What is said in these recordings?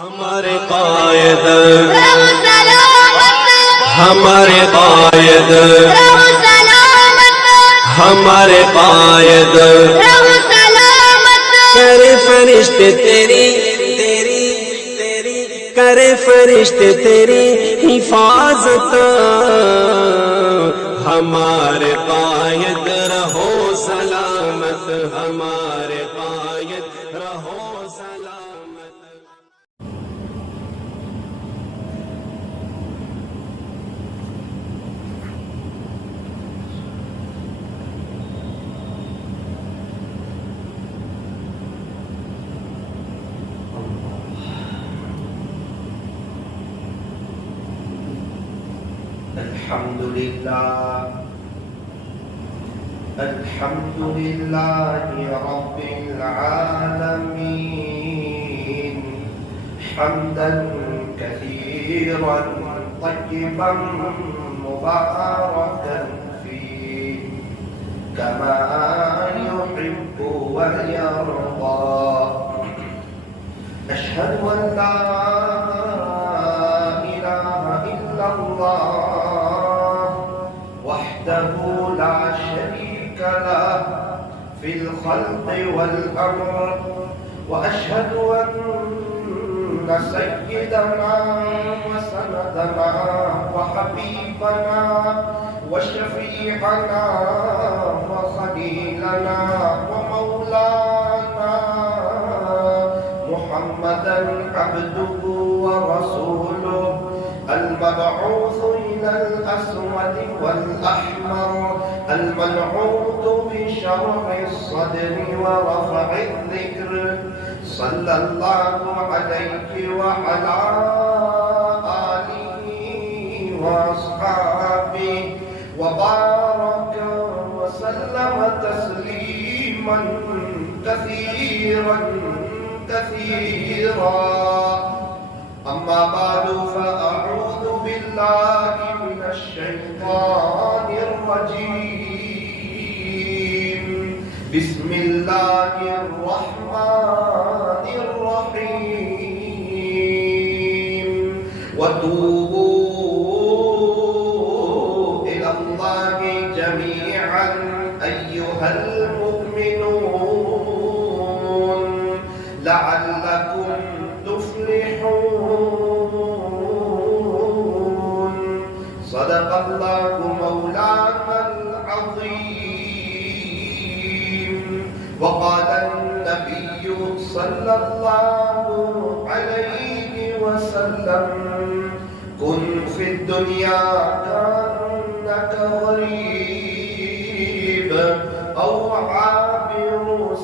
ہمارے قائد ہمارے قائد ہمارے قائد کرے فرشتے تیری کرے فرشتے تیری حفاظت ہمارے قائد رہو سلامت ہمارے قائد رہو سلامت. الحمد لله رب العالمين حمدا كثيرا طيبا مباركا فيه كما يحب ويرضى أشهد أن لا إله إلا الله وحده لا شريك له في الخلق والأمر وأشهد أن سيدنا وسندنا وحبيبنا وشفيعنا وخليلنا ومولانا محمدا عبده ورسوله المبعوث إلى الأسود والأحمر المنعوت بشرع الصدر ورفع الذكر صلى الله عليه وعلى آله وأصحابه وبارك وسلم تسليما كثيرا أما بعد فأعوذ بالله من الشيطان الرجيم بسم الله الرحمن الرحيم وتوبوا إلى الله جميعا أيها المؤمنون لعلكم تفلحون صدق الله مولانا العظيم وقال النبي صلى الله عليه وسلم كن في الدنيا كأنك غريب أو عابر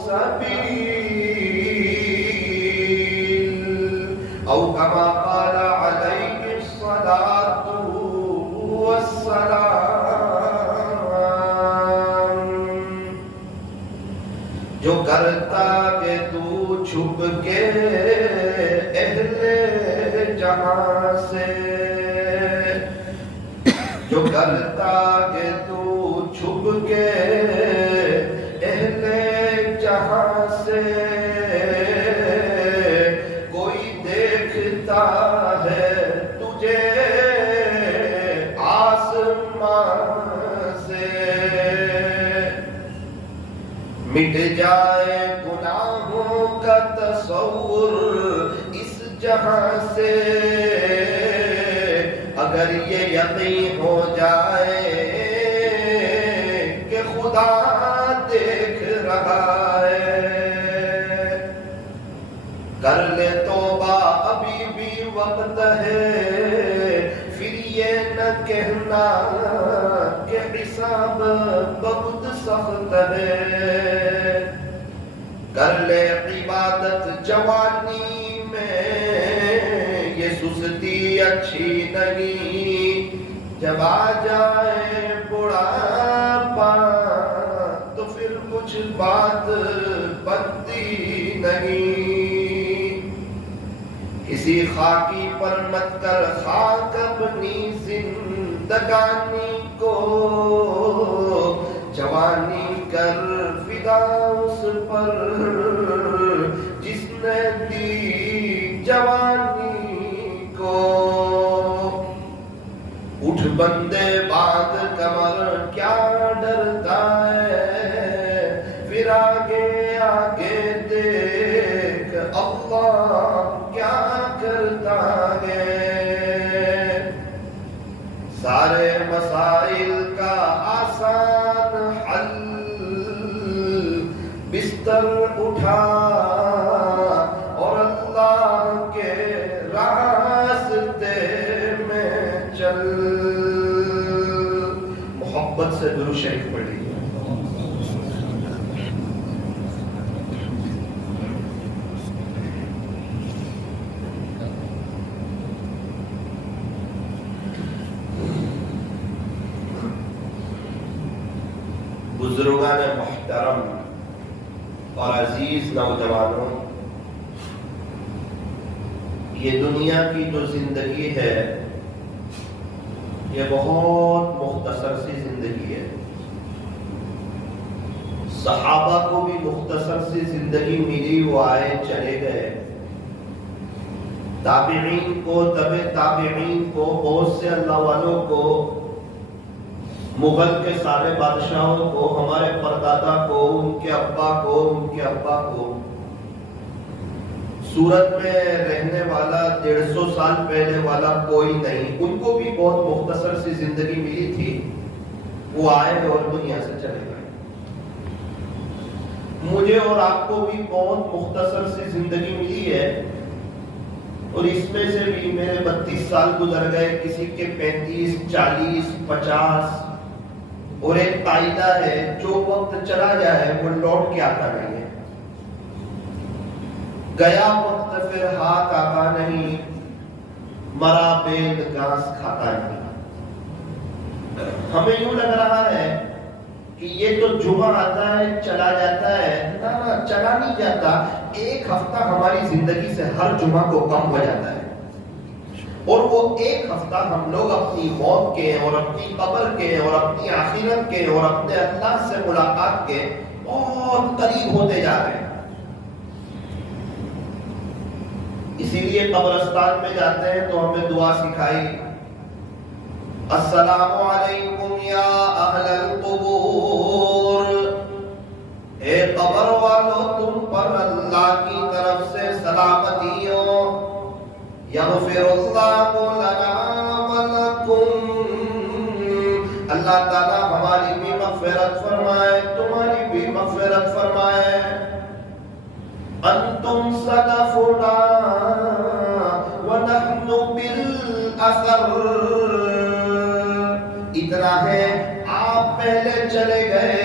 سبيل أو كما قال عليه الصلاة والسلام جو کرتا کہ تو چھپ کے اہل جہاں سے جو کرتا کہ تو چھپ کے اہل جہاں سے ہے تجھے آسمان سے مٹ جائے گناہوں کا تصور اس جہاں سے اگر یہ یقین ہو جائے کہ خدا دیکھ رہا ہے کر لے توبہ ابھی بھی وقت ہے پھر یہ نہ کہنا کہ حساب بہت سخت ہے کر لے عبادت جوانی میں یہ سستی اچھی نہیں جب آ جائے بڑھاپا تو پھر کچھ بات بنتی نہیں کسی خاکی پر مت کر خاک اپنی زندگانی کو جوانی کر فدا اس پر جس نے دی جوانی بندے بات کمر کیا ڈرتا ہے، پھر آگے آگے دیکھ اللہ کیا کرتا ہے۔ سارے مسائل کا آسان حل، بستر اٹھا اور اللہ کے راستے میں چل۔ محبت سے درود شریف پڑھی۔ بزرگان محترم اور عزیز نوجوانوں، یہ دنیا کی جو زندگی ہے یہ بہت مختصر سی زندگی ہے۔ صحابہ کو بھی مختصر سی زندگی ملی، وہ آئے چلے گئے۔ تابعین کو، تبع تابعین کو، بہت سے اللہ والوں کو، مغل کے سارے بادشاہوں کو، ہمارے پردادا کو، ان کے ابا کو، ان کے ابا کو، سورت میں رہنے والا 150 سال پہلے والا کوئی نہیں، ان کو بھی بہت مختصر سی زندگی ملی تھی، وہ آئے اور دنیا سے چلے گئے۔ مجھے اور آپ کو بھی بہت مختصر سی زندگی ملی ہے، اور اس میں سے بھی میرے 32 سال گزر گئے، کسی کے 35، 40، 50، اور ایک قاعدہ ہے جو وقت چلا جائے وہ لوٹ کے آتا نہیں ہے۔ گیا وقت پھر ہاتھ آتا نہیں، مرا بیل گھاس کھاتا نہیں۔ ہمیں یوں لگ رہا ہے کہ یہ تو جمعہ آتا ہے چلا جاتا ہے، نہ چلا نہیں جاتا۔ ایک ہفتہ ہماری زندگی سے ہر جمعہ کو کم ہو جاتا ہے، اور وہ ایک ہفتہ ہم لوگ اپنی موت کے اور اپنی قبر کے اور اپنی آخرت کے اور اپنے اللہ سے ملاقات کے بہت قریب ہوتے جا رہے ہیں۔ اسی لیے قبرستان میں جاتے ہیں تو ہمیں دعا سکھائی، السلام علیکم یا اہل القبور، اے قبر والو تم پر اللہ کی طرف سے سلامتی ہو، یغفر اللہ لنا ولکم، اللہ تعالی ہماری بھی مغفرت فرمائے، تمہاری بھی مغفرت فرمائے۔ انتم سلفنا ونحن بالاثر، اتنا ہے آپ پہلے چلے گئے،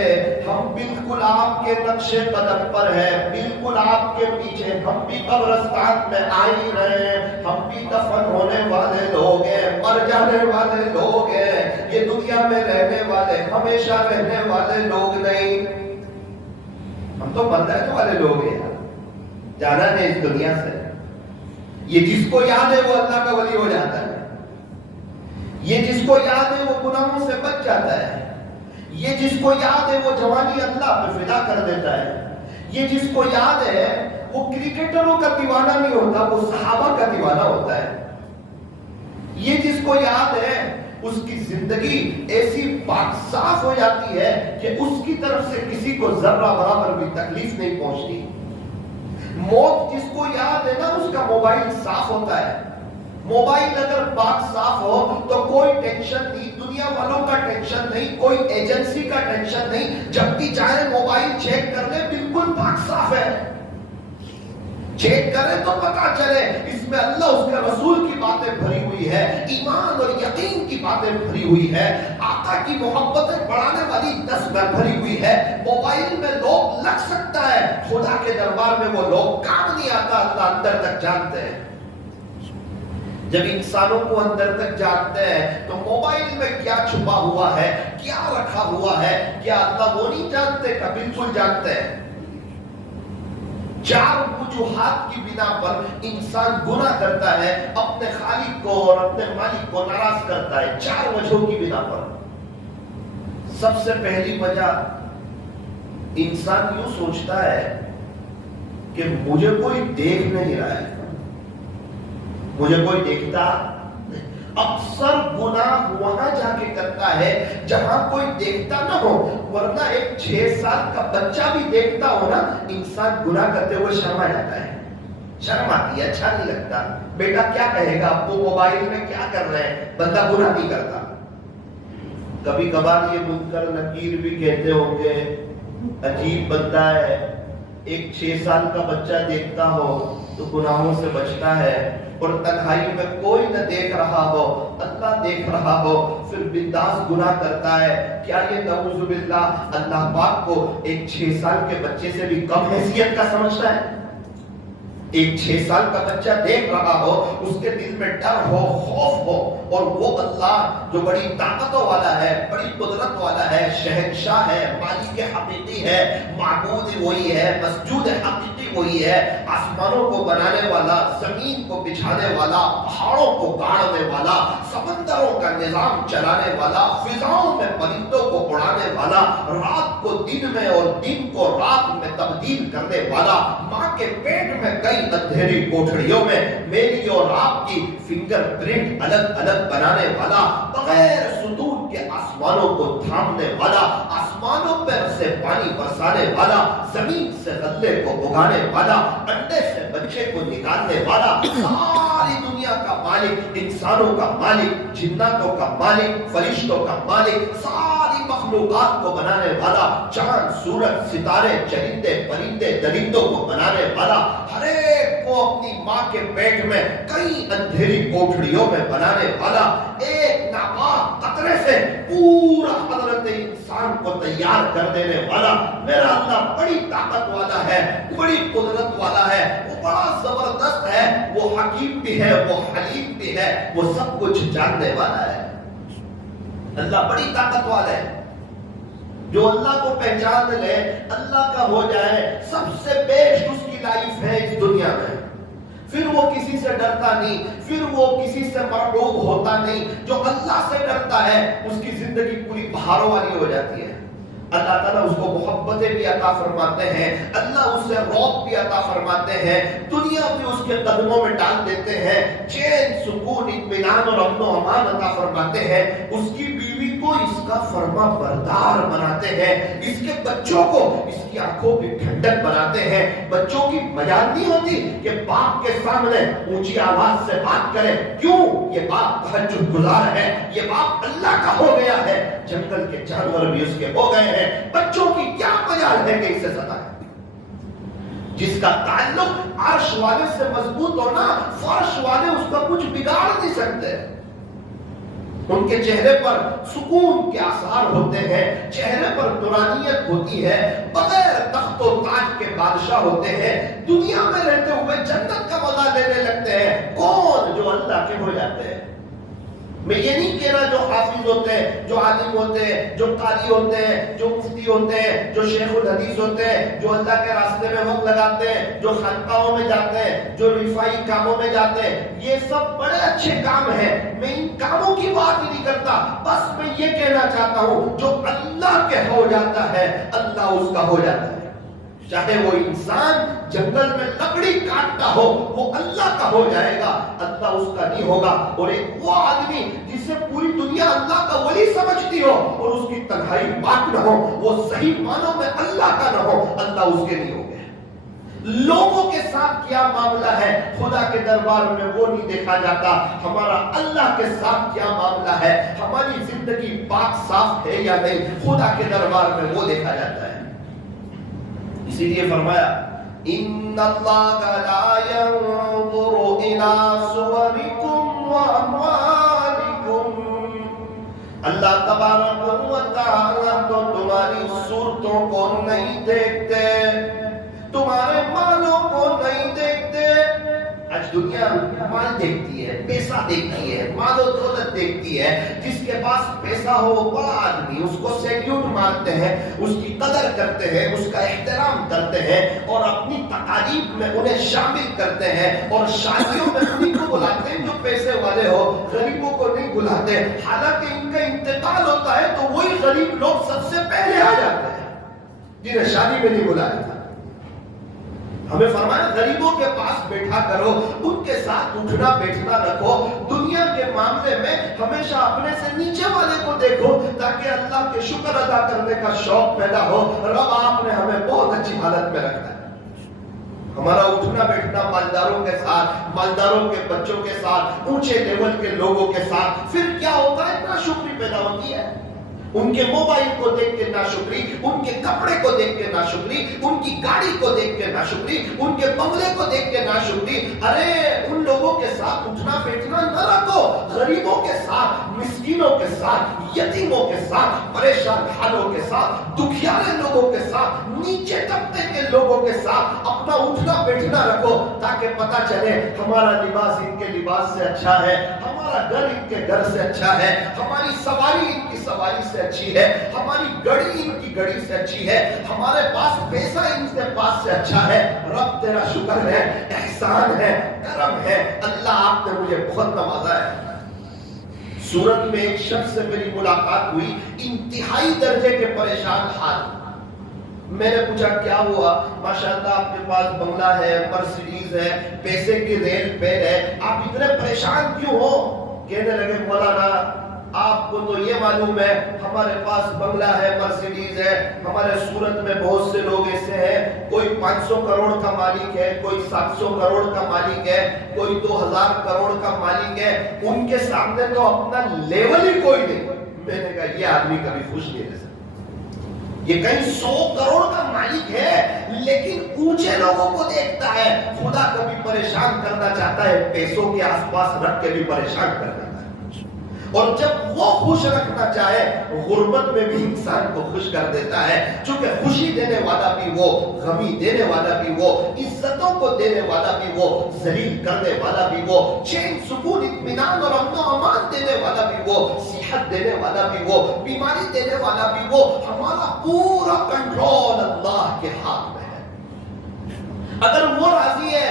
ہم بالکل آپ کے نقش قدم پر ہیں، بالکل آپ کے پیچھے، ہم بھی قبرستان میں آ ہی رہے ہیں، ہم بھی دفن ہونے والے لوگ ہیں، مر جانے والے لوگ ہیں، یہ دنیا میں رہنے والے، ہمیشہ رہنے والے لوگ نہیں، ہم تو مر جانے والے لوگ ہیں، جانا نہیں اس دنیا سے۔ یہ جس کو یاد ہے وہ اللہ کا ولی ہو جاتا ہے، یہ جس کو یاد ہے وہ گناہوں سے بچ جاتا ہے، یہ جس کو یاد ہے وہ جوانی اللہ پہ فدا کر دیتا ہے، یہ جس کو یاد ہے وہ کرکٹروں کا دیوانہ نہیں ہوتا، وہ صحابہ کا دیوانہ ہوتا ہے، یہ جس کو یاد ہے اس کی زندگی ایسی پاک صاف ہو جاتی ہے کہ اس کی طرف سے کسی کو ذرہ برابر بھی تکلیف نہیں پہنچتی۔ موت جس کو یاد ہے نا اس کا موبائل صاف ہوتا ہے، موبائل اگر پاک صاف ہو تو کوئی ٹینشن نہیں، دنیا والوں کا ٹینشن نہیں، کوئی ایجنسی کا ٹینشن نہیں، جب بھی چاہے موبائل چیک کر لے بالکل پاک صاف ہے، چیک کرے تو پتا چلے اس میں اللہ اس کے رسول کی باتیں بھری ہوئی ہے، ایمان اور یقین کی باتیں بھری ہوئی ہے، آقا کی محبتیں بڑھانے والی نظمیں بھری ہوئی ہے۔ موبائل میں لوگ لگ سکتا ہے، خدا کے دربار میں وہ لوگ کام نہیں آتا، اللہ اندر تک جانتے ہیں۔ جب انسانوں کو اندر تک جانتے ہیں تو موبائل میں کیا چھپا ہوا ہے، کیا رکھا ہوا ہے، کیا اللہ وہ نہیں جانتے کا بالکل جانتے ہیں۔ 4 وجوہات کی بنا پر انسان گناہ کرتا ہے، اپنے خالق کو اور اپنے مالک کو ناراض کرتا ہے، 4 وجہوں کی بنا پر۔ سب سے پہلی وجہ، انسان یوں سوچتا ہے کہ مجھے کوئی دیکھ نہیں رہا ہے، مجھے کوئی دیکھتا، اکثر گناہ وہاں جا کے کرتا ہے جہاں کوئی دیکھتا نہ ہو، ورنہ ایک 6 سال کا بچہ بھی دیکھتا ہو نا، انسان گناہ کرتے ہوئے شرما جاتا ہے، شرم آتی ہے، اچھا نہیں لگتا، بیٹا کیا کہے گا ابو موبائل میں کیا کر رہے ہیں، بندہ گناہ نہیں کرتا۔ کبھی کبھار یہ منکر نکیر بھی کہتے ہوں گے عجیب بندہ ہے، ایک 6 سال کا بچہ دیکھتا ہو تو گناہوں سے بچتا ہے، اور تنہائی میں کوئی نہ دیکھ رہا ہو، اللہ دیکھ رہا ہو، پھر بنداس گناہ کرتا ہے۔ کیا یہ نعوذ باللہ اللہ پاک کو ایک 6 سال کے بچے سے بھی کم حیثیت کا سمجھتا ہے؟ ایک 6 سال کا بچہ دیکھ رہا ہو، اس کے دل میں ڈر ہو، خوف ہو، اور وہ اللہ جو بڑی طاقتوں والا ہے، بڑی قدرت والا ہے، شہنشاہ ہے، مالک حقیقی ہے، معبود وہی ہے، مسجود حقیقی وہی ہے، آسمانوں کو بنانے والا، زمین کو بچھانے والا، پہاڑوں کو گاڑنے والا، سمندروں کا نظام چلانے والا، فضاؤں میں پرندوں کو اڑانے والا، رات کو دن میں اور دن کو رات میں تبدیل کرنے والا، ماں کے پیٹ میں کئی اندھیری کوٹھڑیوں میں میری اور آپ کی فنگر پرنٹ الگ الگ بنانے والا، بغیر ستون کے آسمانوں کو تھامنے والا، آسمانوں پر سے پانی برسانے والا، زمین سے غلے کو اگانے والا، انڈے سے بچے کو نکالنے والا، ساری دنیا کا مالک، انسانوں کا مالک، جناتوں کا مالک، فرشتوں کا مالک، ساری مخلوقات کو بنانے والا، چاند سورج ستارے چرندے پرندے درندوں کو بنانے والا، ہر ایک کو اپنی ماں کے پیٹ میں کئی اندھیری کوٹھڑیوں میں بنانے والا، ایک ناپاک قطرے سے پورا حضرت انسان کو تیار کر دینے والا میرا اللہ بڑی طاقت والا ہے، بڑی قدرت والا ہے، وہ بڑا زبردست ہے، وہ حکیم بھی ہے، وہ حلیم بھی ہے، وہ سب کچھ جاننے والا ہے۔ اللہ بڑی طاقت والا ہے۔ جو اللہ کو پہچان لے، اللہ کا ہو جائے، سب سے بیسٹ اس کی لائف ہے اس دنیا میں۔ پھر وہ کسی سے ڈرتا نہیں، پھر وہ کسی سے مرعوب ہوتا نہیں۔ جو اللہ سے ڈرتا ہے اس کی زندگی پوری بہاروں والی ہو جاتی ہے۔ اللہ تعالیٰ اس کو محبتیں بھی عطا فرماتے ہیں، اللہ اس سے رعب بھی عطا فرماتے ہیں، دنیا بھی اس کے قدموں میں ڈال دیتے ہیں، چین سکون اطمینان اور امن و امان عطا فرماتے ہیں، اس کی بیوی کو اس کا فرما بردار بناتے ہیں، اس کے بچوں کو اس کی آنکھوں کی ٹھنڈک بناتے ہیں۔ بچوں کی مجال نہیں ہوتی کہ باپ کے سامنے اونچی آواز سے بات کرے، کیوں؟ یہ باپ تہجد گزار ہے، یہ باپ اللہ کا ہو گیا ہے، جنگل کے جانور بھی اس کے ہو گئے ہیں، بچوں کی کیا مجال ہے کہ اسے ستائے؟ جس کا تعلق عرش والے سے مضبوط ہونا، فرش والے اس کا کچھ بگاڑ نہیں سکتے۔ ان کے چہرے پر سکون کے آثار ہوتے ہیں، چہرے پر نورانیت ہوتی ہے، بغیر تخت و تاج کے بادشاہ ہوتے ہیں، دنیا میں رہتے ہوئے جنت کا مزہ لینے لگتے ہیں۔ کون؟ جو اللہ کے ہو جاتے ہیں۔ میں یہ نہیں کہہ رہا جو حافظ ہوتے ہیں، جو عالم ہوتے ہیں، جو قاری ہوتے ہیں، جو مفتی ہوتے ہیں، جو شیخ الحدیث ہوتے ہیں، جو اللہ کے راستے میں وقت لگاتے ہیں، جو خانقاہوں میں جاتے ہیں، جو رفائی کاموں میں جاتے ہیں، یہ سب بڑے اچھے کام ہیں، میں ان کاموں کی بات نہیں کرتا، بس میں یہ کہنا چاہتا ہوں جو اللہ کے ہو جاتا ہے اللہ اس کا ہو جاتا ہے۔ چاہے وہ انسان جنگل میں لکڑی کاٹتا ہو، وہ اللہ کا ہو جائے گا، اللہ اس کا نہیں ہوگا۔ اور ایک وہ آدمی جسے پوری دنیا اللہ کا ولی سمجھتی ہو اور اس کی تنہائی بات نہ ہو، وہ صحیح معنوں میں اللہ کا نہ ہو، اللہ اس کے نہیں ہوگا۔ لوگوں کے ساتھ کیا معاملہ ہے خدا کے دربار میں وہ نہیں دیکھا جاتا، ہمارا اللہ کے ساتھ کیا معاملہ ہے، ہماری زندگی پاک صاف ہے یا نہیں، خدا کے دربار میں وہ دیکھا جاتا ہے۔ اسی لیے فرمایا ان اللہ لا ينظر الى صورکم واموالکم، اللہ تبارک و تعالی تو تمہاری صورتوں کو نہیں دیکھتے، تمہارے مالوں کو نہیں دیکھتے۔ آج دنیا مال دیکھتی ہے، پیسہ دیکھتی ہے، مال و دولت دیکھتی ہے، جس کے پاس پیسہ ہو وہ بڑا آدمی، اس کو سیلیوٹ مارتے ہیں، اس کی قدر کرتے ہیں، اس کا احترام کرتے ہیں، اور اپنی تقاریب میں انہیں شامل کرتے ہیں، اور شادیوں میں انہیں کو بلاتے ہیں جو پیسے والے ہو، غریبوں کو نہیں بلاتے۔ حالانکہ ان کا انتقال ہوتا ہے تو وہی غریب لوگ سب سے پہلے آ جاتے ہیں جنہیں شادی میں نہیں بلایا تھا۔ ہمیں فرمایا غریبوں کے پاس بیٹھا کرو، ان کے ساتھ اٹھنا بیٹھنا رکھو، دنیا دنیا کے معاملے میں ہمیشہ اپنے سے نیچے والے کو دیکھو تاکہ اللہ کے شکر ادا کرنے کا شوق پیدا ہو. رب آپ نے ہمیں بہت اچھی حالت میں رکھا ہے. ہمارا اٹھنا بیٹھنا مالداروں کے ساتھ، مالداروں کے بچوں کے ساتھ، اونچے لیول کے لوگوں کے ساتھ، پھر کیا ہوتا ہے؟ ناشکری پیدا ہوتی ہے. ان کے موبائل کو دیکھ کے ناشکری، ان کے کپڑے کو دیکھ کے ناشکری، ان کی گاڑی کو دیکھ کے ناشکری، ان کے بنگلے کو دیکھ کے ناشکری. ارے ان لوگوں کے ساتھ اٹھنا بیٹھنا نہ رکھو. غریبوں کے ساتھ، مسکینوں کے ساتھ، یتیموں کے ساتھ، پریشان حالوں کے ساتھ، دکھیارے لوگوں کے ساتھ، نیچے طبقے کے لوگوں کے ساتھ اپنا اٹھنا بیٹھنا رکھو تاکہ پتہ چلے ہمارا لباس ان کے لباس سے اچھا ہے، ہمارا گھر ان کے گھر سے اچھا ہے، ہماری سواری ان کی سواری سے اچھی ہے، ہماری گڑی ان کی گڑی سے اچھی ہے، ہمارے پاس پیسہ ان کے پاس سے اچھا ہے. رب تیرا شکر ہے، احسان ہے، کرم ہے. اللہ آپ نے مجھے بہت نوازا ہے. سورت میں ایک شخص سے میری ملاقات ہوئی، انتہائی درجے کے پریشان حال. میں نے پوچھا کیا ہوا؟ ماشاءاللہ آپ کے پاس بنگلہ ہے، مرسیڈیز ہے، پیسے کی ریل پہ ہے، آپ اتنے پریشان کیوں ہو؟ کہنے لگے مولانا آپ کو تو یہ معلوم ہے ہمارے پاس بنگلہ ہے، مرسیڈیز ہے، ہمارے صورت میں بہت سے لوگ ایسے ہیں، کوئی 500 کروڑ کا مالک ہے، کوئی 700 کروڑ کا مالک ہے، کوئی 2000 کروڑ کا مالک ہے. ان کے سامنے تو اپنا لیول ہی کوئی نہیں. میں نے کہا یہ آدمی کبھی خوش نہیں رہ سکتا. یہ کہیں 100 کروڑ کا مالک ہے لیکن اونچے لوگوں کو دیکھتا ہے. خدا کبھی پریشان کرنا چاہتا ہے، پیسوں کے آس پاس رکھ کے بھی پریشان کر دیتا ہے. اور جب وہ خوش رکھنا چاہے غربت میں بھی انسان کو خوش کر دیتا ہے. چونکہ خوشی دینے والا بھی وہ، غمی دینے والا بھی وہ، عزتوں کو دینے والا بھی وہ، ذلیل کرنے والا بھی وہ، چین سکون اطمینان اور امن و امان دینے والا بھی وہ، صحت دینے والا بھی وہ، بیماری دینے والا بھی وہ. ہمارا پورا کنٹرول اللہ کے ہاتھ میں ہے. اگر وہ راضی ہے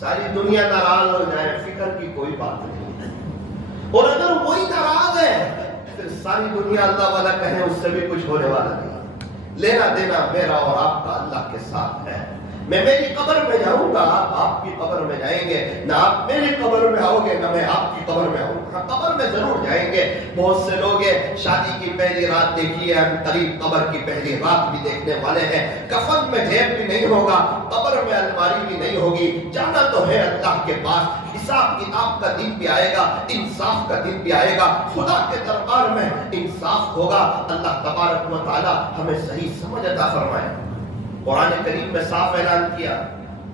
ساری دنیا ناراض ہو جائے، فکر کی کوئی بات نہیں. اور اگر وہی ناراض ہے پھر ساری دنیا اللہ والا کہے اس سے بھی کچھ ہونے والا نہیں. لینا دینا میرا اور آپ کا اللہ کے ساتھ ہے. میں میری قبر میں جاؤں گا، آپ کی قبر میں جائیں گے. نہ آپ میری قبر میں آؤ گے، نہ میں آپ کی قبر میں آؤں گا. قبر میں ضرور جائیں گے. بہت سے لوگ شادی کی پہلی رات دیکھی ہے، قریب قبر کی پہلی رات بھی دیکھنے والے ہیں. کفن میں جیب بھی نہیں ہوگا، قبر میں الماری بھی نہیں ہوگی. جانا تو ہے اللہ کے پاس. حساب کتاب کا دن بھی آئے گا، انصاف کا دن بھی آئے گا. خدا کے دربار میں انصاف ہوگا. اللہ تبارک و تعالی ہمیں صحیح سمجھ عطا فرمائے. قرآن کریم میں صاف اعلان کیا،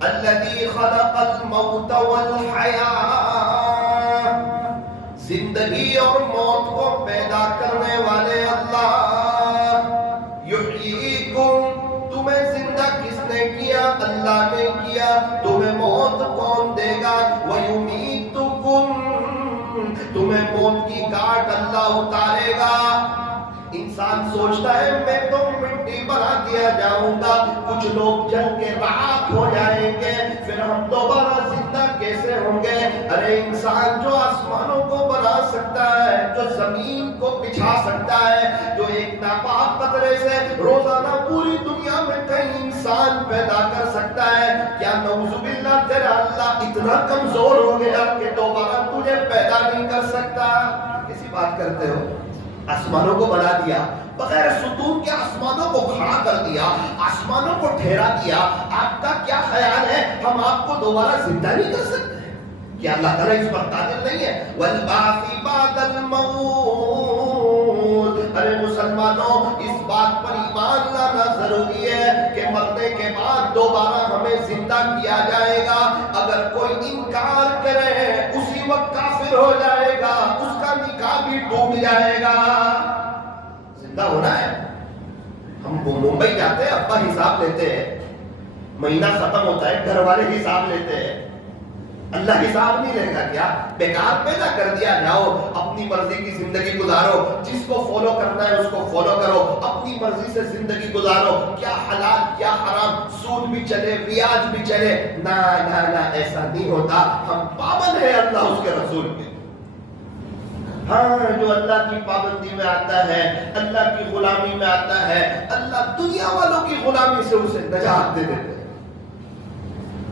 الذی خلق الموت والحیاة، زندگی اور موت کو پیدا کرنے والے اللہ. یحییکم، تمہیں زندہ کس نے کیا؟ اللہ نے کیا. تمہیں موت کون دے گا؟ وَيُمِيتُكُمْ، تمہیں موت کی کاٹ اللہ اتارے گا. انسان سوچتا ہے میں تو مٹی بنا دیا جاؤں گا، کچھ لوگ جل کے راکھ ہو جائیں گے، پھر ہم دوبارہ زندہ کیسے ہوں گے؟ ارے انسان جو آسمانوں کو بنا سکتا ہے، جو زمین کو بچھا سکتا ہے، جو ایک ناپاک قطرے سے روزانہ پوری دنیا میں کئی انسان پیدا کر سکتا ہے، کیا نعوذ باللہ تیرا اللہ اتنا کمزور ہو گیا کہ دوبارہ تجھے پیدا نہیں کر سکتا؟ کسی بات کرتے ہو؟ آسمانوں کو بنا دیا، بغیر ستون کے آسمانوں کو کھڑا کر دیا، آسمانوں کو ٹھہرا دیا. آپ کا کیا خیال ہے ہم آپ کو دوبارہ زندہ نہیں کر سکتے؟ کیا اللہ تعالیٰ اس پر قادر نہیں ہے؟ والبعث بعد الموت. ارے مسلمانوں، اس بات پر ایمان لانا ضروری ہے کہ مرنے کے بعد دوبارہ ہمیں زندہ کیا جائے گا. اگر کوئی انکار کرے اسی وقت کافر ہو جائے گا، اس کا نکاح بھی ٹوٹ جائے گا. زندہ ہونا ہے. ہم ممبئی جاتے ہیں، ابا حساب لیتے ہیں، مہینہ ختم ہوتا ہے، گھر والے حساب لیتے ہیں. اللہ حساب نہیں لے گا کیا؟ بیکار پیدا کر دیا جاؤ، اپنی مرضی کی زندگی گزارو، جس کو فالو کرنا ہے اس کو فالو کرو، اپنی مرضی سے زندگی گزارو. کیا حلال کیا حرام، سود بھی چلے بیاج بھی چلے. نہ نہ نہ، ایسا نہیں ہوتا. ہم پابند ہیں اللہ اس کے رسول کے. ہاں، جو اللہ کی پابندی میں آتا ہے، اللہ کی غلامی میں آتا ہے، اللہ دنیا والوں کی غلامی سے اسے نجات دے دیتے ہیں.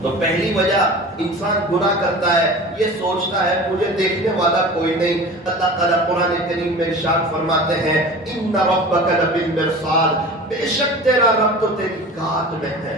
تو پہلی وجہ انسان گناہ کرتا ہے، یہ سوچتا ہے مجھے دیکھنے والا کوئی نہیں۔ اللہ تعالیٰ قرآن کریم میں ارشاد فرماتے ہیں ان ربک لبالمرصاد، بے شک تیرا رب تو تیری گات میں ہے۔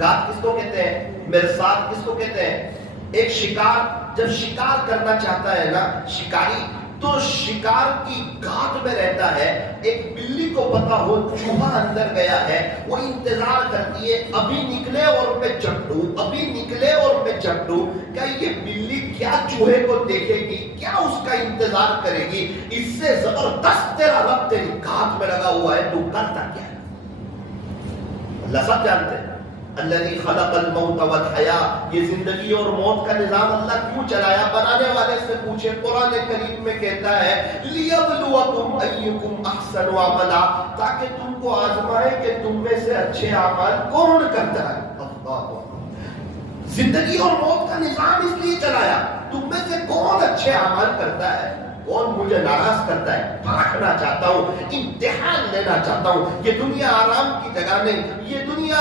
گات کس کو کہتے ہیں؟ مرصاد کس کو کہتے ہیں؟ ایک شکار جب شکار کرنا چاہتا ہے نا شکاری، تو شکار کی گھات میں رہتا ہے۔ ایک بلی کو پتا ہو چوہا اندر گیا ہے، وہ انتظار کرتی ہے ابھی نکلے اور میں چپٹوں، ابھی نکلے اور میں چپٹوں۔ کیا یہ بلی کیا چوہے کو دیکھے گی؟ کیا اس کا انتظار کرے گی؟ اس سے زبردست تیرا رب تیری گھات میں لگا ہوا ہے، تو کرتا کیا ہے؟ اللہ سب جانتے ہیں۔ الذی خلق الموت والحیاۃ، یہ زندگی اور موت کا نظام اللہ کیوں چلایا؟ بنانے والے سے پوچھے، قرآن کریم میں کہتا ہے لیبلوکم ایکم احسن عملا، تاکہ تم کو آزمائے کہ تم میں سے اچھے اعمال کون کرتا ہے۔ اللہ زندگی اور موت کا نظام اس لیے چلایا، تم میں سے کون اچھے اعمال کرتا ہے، کون مجھے ناراض کرتا ہے۔ پرکھنا چاہتا ہوں، امتحان لینا چاہتا ہوں۔ یہ دنیا آرام کی جگہ نہیں، یہ دنیا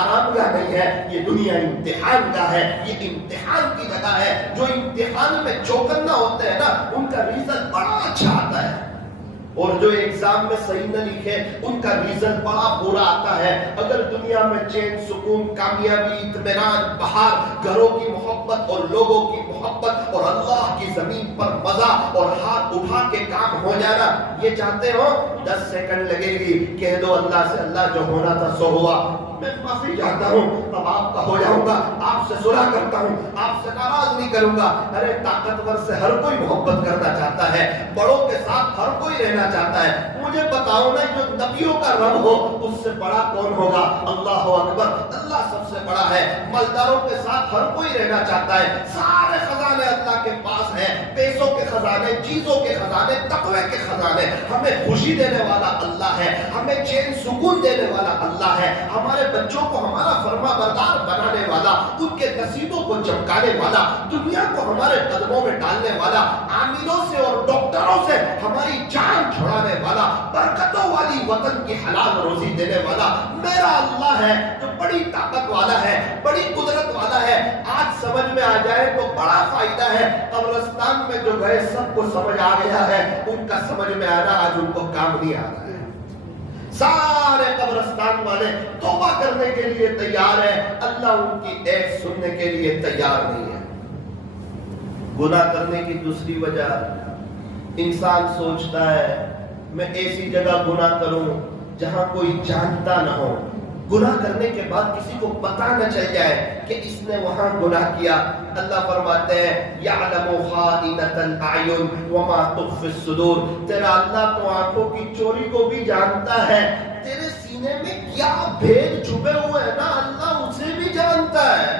آرام گاہ نہیں ہے، یہ دنیا امتحان کا ہے، یہ امتحان کی جگہ ہے۔ جو امتحان میں چوکنا ہوتے ہیں نا، ان کا رزلٹ بڑا اچھا آتا ہے، اور جو ایگزام میں صحیح نہ لکھے ان کا رزلٹ بڑا برا آتا ہے۔ اگر دنیا میں چین، سکون، کامیابی، اطمینان، بہار، گھروں کی محبت اور لوگوں کی محبت اور اللہ کی زمین پر مزہ اور ہاتھ اٹھا کے کام ہو جانا یہ چاہتے ہو، 10 سیکنڈ لگے گی، کہہ دو اللہ سے اللہ جو ہونا تھا سو ہوا، میں معافی چاہتا ہوں، اب آپ کا ہو جاؤں گا، آپ سے صلح کرتا ہوں، آپ سے ناراض نہیں کروں گا۔ ارے طاقتور سے ہر کوئی محبت کرنا چاہتا ہے، بڑوں کے ساتھ ہر کوئی رہنا چاہتا ہے۔ مجھے بتاؤ نا، جو نبیوں کا رب ہو اس سے بڑا کون ہوگا؟ اللہ اکبر، اللہ سب سے بڑا ہے۔ مالداروں کے ساتھ ہر کوئی رہنا چاہتا ہے، سارے خزانے اللہ کے پاس ہیں، پیسوں کے خزانے، چیزوں کے خزانے، تقوی کے خزانے۔ ہمیں خوشی دینے والا اللہ ہے، ہمیں چین سکون دینے والا اللہ ہے، ہمارے بچوں کو ہمارا فرما بردار بنانے والا، ان کے نصیبوں کو چمکانے والا، دنیا کو ہمارے قدموں میں ڈالنے والا، عاملوں سے اور ڈاکٹروں سے ہماری جان چھڑانے والا، برکتوں والی وطن کی حلال روزی دینے والا میرا اللہ ہے، جو بڑی طاقت والا ہے، بڑی قدرت والا ہے۔ آج سمجھ میں آ جائے تو بڑا فائدہ ہے۔ قبرستان میں جو گئے سب کو سمجھ آ گیا ہے، ان کا سمجھ میں آنا آج ان کو کام نہیں آ رہا ہے۔ سارے قبرستان والے توبہ کرنے کے لیے تیار ہیں، اللہ ان کی ایک سننے کے لیے تیار نہیں ہے۔ گناہ کرنے کی دوسری وجہ، انسان سوچتا ہے میں ایسی جگہ گناہ کروں جہاں کوئی جانتا نہ ہو، گناہ کرنے کے بعد کسی کو پتہ نہ چل جائے کہ اس نے وہاں گناہ کیا۔ اللہ فرماتے ہیں یعلم خائنۃ الاعین وما تخفی الصدور، تیرا اللہ تو آنکھوں کی چوری کو بھی جانتا ہے، تیرے سینے میں کیا بھید چھپے ہوئے ہیں نا اللہ اسے بھی جانتا ہے۔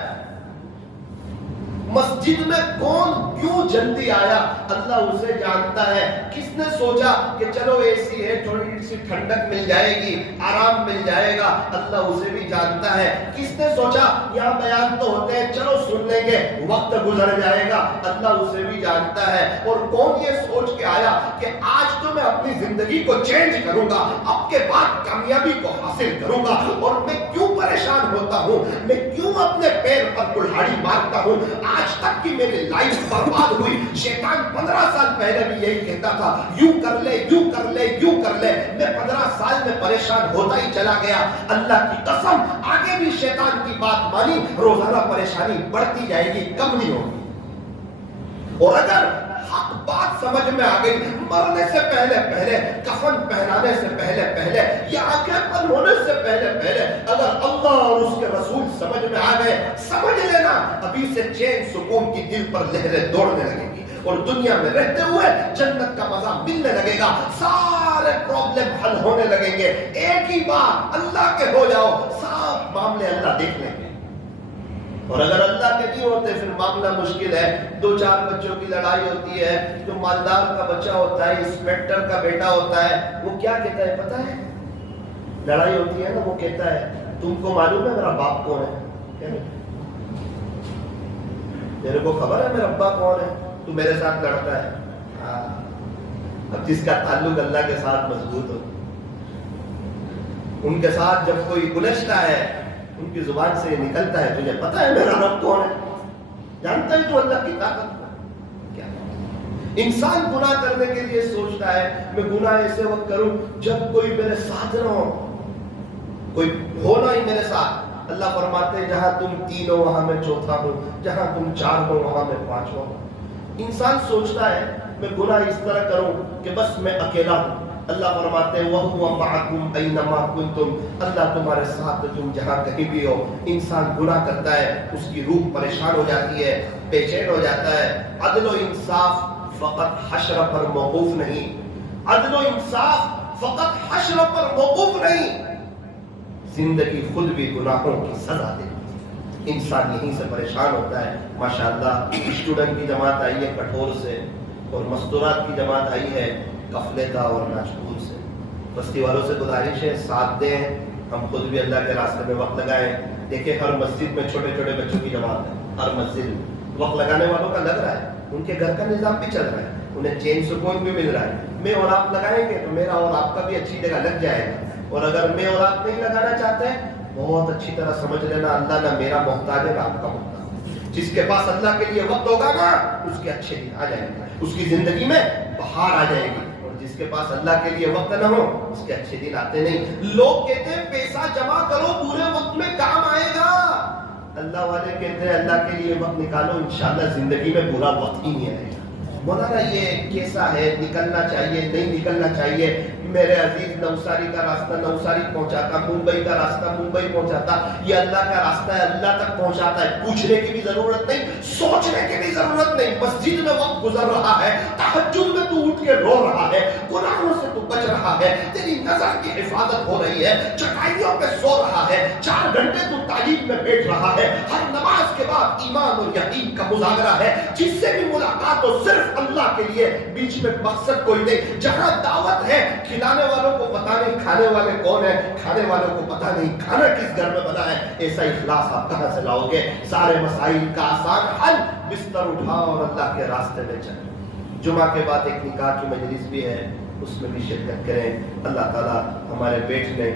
مسجد میں کون کیوں جلدی آیا اللہ اسے جانتا ہے۔ کس نے سوچا کہ چلو اے سی ہے تھوڑی سی ٹھنڈک مل جائے گی، آرام مل جائے گا، اللہ اسے بھی جانتا ہے۔ کس نے سوچا یہاں بیان تو ہوتے ہیں چلو سن لیں گے وقت گزر جائے گا، اللہ اسے بھی جانتا ہے۔ اور کون یہ سوچ کے آیا کہ آج تو میں اپنی زندگی کو چینج کروں گا، اب کے بعد کامیابی کو حاصل کروں گا، اور میں کیوں پریشان ہوتا ہوں، میں کیوں اپنے پیر پر کلہاڑی مارتا ہوں، آج تک کی میری لائف برباد ہوئی۔ شیطان 15 سال پہلے بھی یہی کہتا تھا یوں کر لے یوں کر لے یوں کر لے، میں 15 سال میں پریشان ہوتا ہی چلا گیا۔ اللہ کی قسم آگے بھی شیطان کی بات مانی، روزانہ پریشانی بڑھتی جائے گی، کم نہیں ہوگی۔ اور اگر حق بات سمجھ میں آ گئی، مرنے سے پہلے پہلے، کفن پہنانے سے پہلے پہلے، یا آنکھیں بند ہونے سے پہلے پہلے اگر اللہ اور اس کے رسول سمجھ میں آ گئے، سمجھ لینا ابھی سے چین سکون کی دل پر لہریں دوڑنے لگیں گی، اور دنیا میں رہتے ہوئے جنت کا مزہ ملنے لگے گا، سارے پرابلم حل ہونے لگیں گے۔ ایک ہی بار اللہ کے ہو جاؤ، سب معاملے اللہ دیکھ لیں گے۔ اور اگر اللہ کے نہیں ہوتے پھر معاملہ مشکل ہے۔ 2-4 بچوں کی لڑائی ہوتی ہے، جو مالدار کا بچہ ہوتا ہے، انسپیکٹر کا بیٹا ہوتا ہے، وہ کیا کہتا ہے پتا ہے؟ لڑائی ہوتی ہے نا، وہ کہتا ہے تم کو معلوم ہے میرا باپ کون ہے؟ میرے کو خبر ہے میرا ابا کون ہے، تو میرے ساتھ لڑتا ہے۔ اب جس کا تعلق اللہ کے ساتھ مضبوط ہو، ان کے ساتھ جب کوئی گلشتا ہے، ان کی زبان سے یہ نکلتا ہے تجھے پتہ ہے میرا رب کون ہے؟ جانتا ہے تو اللہ کی طاقت کو کیا؟ انسان گناہ کرنے کے لیے سوچتا ہے میں گناہ ایسے وقت کروں جب کوئی میرے ساتھ نہ ہو، کوئی ہو نہ ہی میرے ساتھ۔ اللہ فرماتے ہیں جہاں تم 3 ہو وہاں میں 4تھا ہوں، جہاں تم 4 ہو وہاں میں 5واں ہوں۔ انسان سوچتا ہے میں گناہ اس طرح کروں کہ بس میں اکیلا ہوں۔ اللہ فرماتے ہیں وَهُوَ مَعَكُمْ أَيْنَمَا كُنْتُمْ، اللہ تمہارے ساتھ تم جہاں کہیں بھی ہو۔ انسان گناہ کرتا ہے، اس کی روح پریشان ہو جاتی ہے، بے چین ہو جاتا ہے۔ عدل و انصاف فقط حشر پر موقوف نہیں، عدل و انصاف فقط حشر پر موقوف نہیں، زندگی خود بھی گناہوں کی سزا دیتی ہے۔ انسان یہیں سے پریشان ہوتا ہے۔ ماشاءاللہ اسٹوڈنٹ کی جماعت آئی ہے کٹھور سے، اور مستورات کی جماعت آئی ہے کفلے کا اور ناشپور سے۔ بستی والوں سے گزارش ہے ساتھ دیں، ہم خود بھی اللہ کے راستے میں وقت لگائیں۔ دیکھیں ہر مسجد میں چھوٹے چھوٹے بچوں کی جماعت ہے، ہر مسجد وقت لگانے والوں کا لگ رہا ہے، ان کے گھر کا نظام بھی چل رہا ہے، انہیں چین سکون بھی مل رہا ہے۔ میں اور آپ لگائیں گے تو میرا اور آپ کا بھی اچھی جگہ لگ جائے گا، اور اگر میں اور آپ نہیں لگانا چاہتے ہیں بہت اچھی طرح سمجھ لینا اللہ نہ میرا محتاج ہے نہ آپ کا محتاج۔ جس کے پاس اللہ کے لیے وقت ہوگا نا اس کے اچھے دن آ جائیں گے، اس کی زندگی میں بہار آ جائے گی، اور جس کے پاس اللہ کے لیے وقت نہ ہو اس کے اچھے دن آتے نہیں۔ لوگ کہتے ہیں پیسہ جمع کرو پورے وقت میں کام آئے گا، اللہ والے کہتے ہیں اللہ کے لیے وقت نکالو انشاءاللہ زندگی میں برا وقت ہی نہیں آئے گا۔ مولانا یہ کیسا ہے، نکلنا چاہیے نہیں نکلنا چاہیے؟ میرے عزیز نوساری کا راستہ نوساری پہنچاتا، ممبئی کا راستہ ممبئی پہنچاتا، یہ اللہ کا راستہ ہے اللہ تک پہنچاتا ہے۔ پوچھنے کی بھی ضرورت نہیں، سوچنے کی بھی ضرورت نہیں۔ مسجد میں وقت گزر رہا ہے، تہجد میں تو اٹھ کے رو رہا ہے، گناہوں سے تو بچ رہا ہے، تیری نظر کی حفاظت ہو رہی ہے، چٹائیوں پہ سو رہا ہے، 4 گھنٹے تو تعلیم میں بیٹھ رہا ہے، ہر نماز کے بعد ایمان اور یقین کا مذاکرہ ہے، جس سے بھی ملاقات ہو صرف اللہ کے لیے، بیچ میں مقصد کوئی نہیں۔ جہاں دعوت ہے کھلانے والوں کو پتہ نہیں کھانے والے کون ہیں، کھانے والوں کو پتہ نہیں کھانا کس گھر میں بنا ہے، ایسا اخلاص آپ کہاں سے لاؤ گے؟ سارے مسائل کا آسان حل، بستر اٹھاؤ اور اللہ کے راستے میں چلو۔ جمعہ کے بعد ایک نکاح کی مجلس بھی ہے، اس میں بھی شرکت کریں۔ اللہ تعالیٰ ہمارے بیٹھنے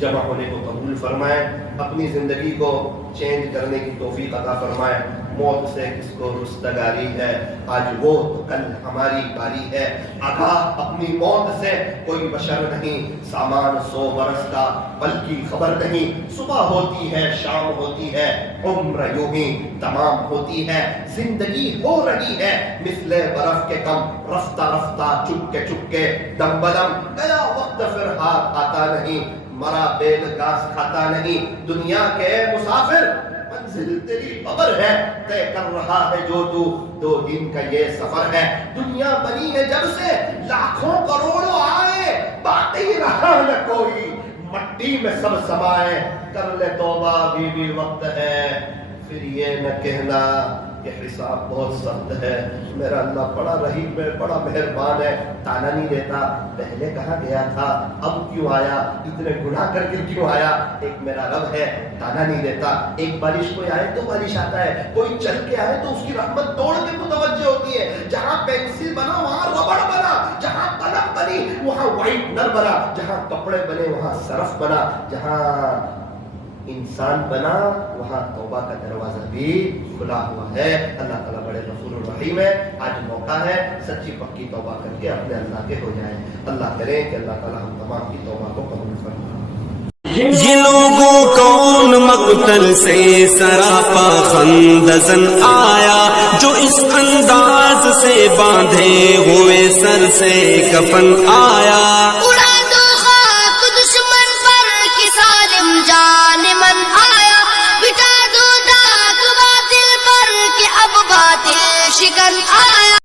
جمع ہونے کو قبول فرمائے، اپنی زندگی کو چینج کرنے کی توفیق عطا فرمائے۔ موت سے کس کو رستگاری ہے، آج وہ تو کل ہماری باری ہے۔ آگاہ اپنی موت سے کوئی بشر نہیں، سامان 100 برس کا پل کی خبر نہیں۔ صبح ہوتی ہے شام ہوتی ہے، عمر یوں ہی تمام ہوتی ہے۔ زندگی ہو رہی ہے مثل برف کے کم، رفتہ رفتہ چپ کے دم بدم گیا وقت پھر ہاتھ آتا نہیں، مرا بیل گھاس کھاتا نہیں۔ دنیا کے مسافر منزل تیری قبر ہے، طے کر رہا ہے جو تو 2 دن کا یہ سفر ہے۔ دنیا بنی ہے جب سے لاکھوں کروڑوں آئے، باقی رہا نہ کوئی، مٹی میں سب سمائے۔ کر لے توبہ بھی وقت ہے، پھر یہ نہ کہنا کہ حساب بہت سخت ہے۔ میرا اللہ بڑا رحیم ہے، بڑا مہربان ہے، تانا نہیں دیتا۔ پہلے کہاں گیا تھا، اب کیوں آیا، اتنے گناہ کر کے کیوں آیا؟ ایک میرا رب ہے، تانا نہیں دیتا۔ ایک بارش کوئی آئے تو بارش آتا ہے، کوئی چل کے آئے تو اس کی رحمت توڑ کے متوجہ ہوتی ہے۔ جہاں پینسل بنا وہاں ربڑ بنا، جہاں قلم بنی وہاں وائٹنر بنا، جہاں کپڑے بنے وہاں سرف بنا، جہاں انسان بنا وہاں توبہ کا دروازہ بھی کھلا ہوا ہے۔ اللہ تعالیٰ بڑے غفور الرحیم ہے۔ آج موقع ہے سچی پکی توبہ کر کے اپنے اللہ کے ہو جائیں۔ اللہ کرے کہ اللہ تعالیٰ ہم تمام کی توبہ کو قبول فرمائے۔ یہ لوگوں کون مقتل سے سراپا خندزن آیا، جو اس انداز سے باندھے ہوئے سر سے کفن آیا۔ اڑا دو خاک دشمن پر کہ ظالم جان من آیا، بٹا دو داغ باطل پر کہ اب باطل شکن آیا۔